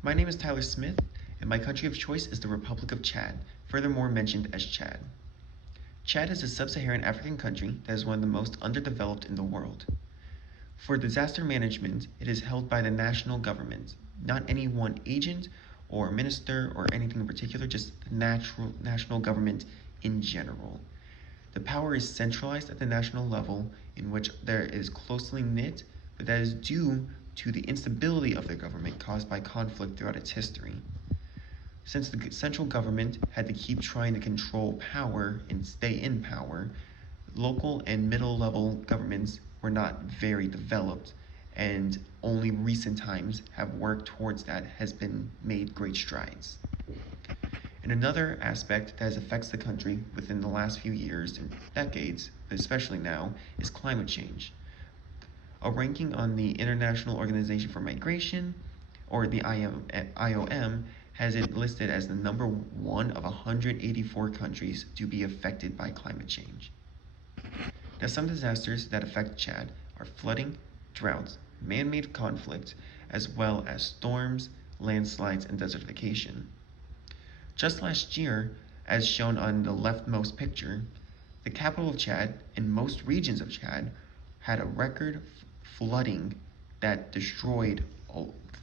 My name is Tyler Smith, and my country of choice is the Republic of Chad, furthermore mentioned as Chad. Chad is a sub-Saharan African country that is one of the most underdeveloped in the world. For disaster management, it is held by the national government, not any one agent or minister or anything in particular, just the national government in general. The power is centralized at the national level, in which there is closely knit, but that is due to the instability of the government caused by conflict throughout its history. Since the central government had to keep trying to control power and stay in power, local and middle level governments were not very developed, and only recent times have worked towards that has been made great strides. And another aspect that has affects the country within the last few years and decades, but especially now, is climate change. A ranking on the International Organization for Migration, or the IOM, has it listed as the number one of 184 countries to be affected by climate change. Now, some disasters that affect Chad are flooding, droughts, man-made conflict, as well as storms, landslides, and desertification. Just last year, as shown on the leftmost picture, the capital of Chad and most regions of Chad had a record flooding that destroyed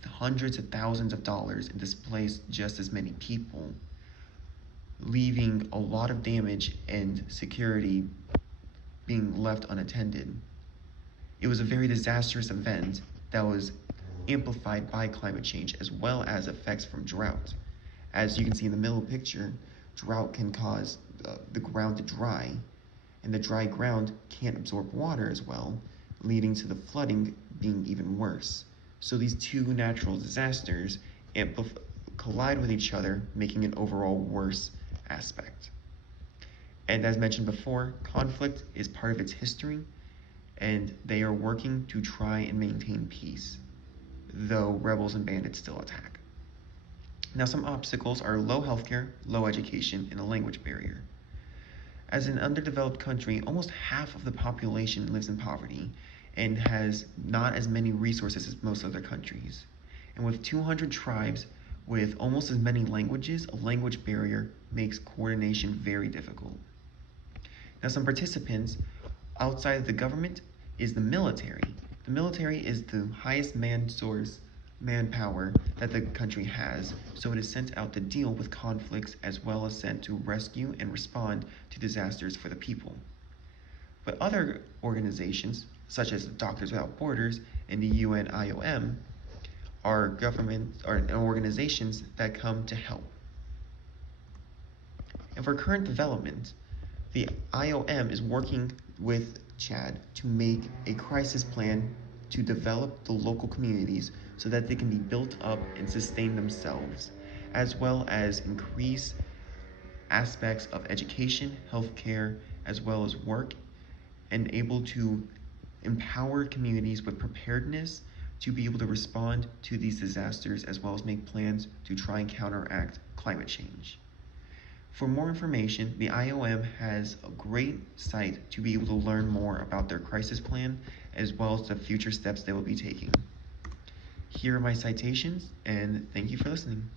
hundreds of thousands of dollars and displaced just as many people, leaving a lot of damage and security being left unattended. It was a very disastrous event that was amplified by climate change as well as effects from drought. As you can see in the middle picture, drought can cause the ground to dry, and the dry ground can't absorb water as well, leading to the flooding being even worse. So these two natural disasters collide with each other, making an overall worse aspect. And as mentioned before, conflict is part of its history, and they are working to try and maintain peace, though rebels and bandits still attack. Now, some obstacles are low healthcare, low education, and a language barrier. As an underdeveloped country, almost half of the population lives in poverty and has not as many resources as most other countries. And with 200 tribes with almost as many languages, a language barrier makes coordination very difficult. Now, some participants outside of the government is the military. The military is the highest manpower that the country has, so it is sent out to deal with conflicts as well as sent to rescue and respond to disasters for the people. But other organizations, such as Doctors Without Borders and the UN IOM, are organizations that come to help. And for current development, the IOM is working with Chad to make a crisis plan to develop the local communities so that they can be built up and sustain themselves, as well as increase aspects of education, healthcare, as well as work, and able to empower communities with preparedness to be able to respond to these disasters, as well as make plans to try and counteract climate change. For more information, the IOM has a great site to be able to learn more about their crisis plan, as well as the future steps they will be taking. Here are my citations, and thank you for listening.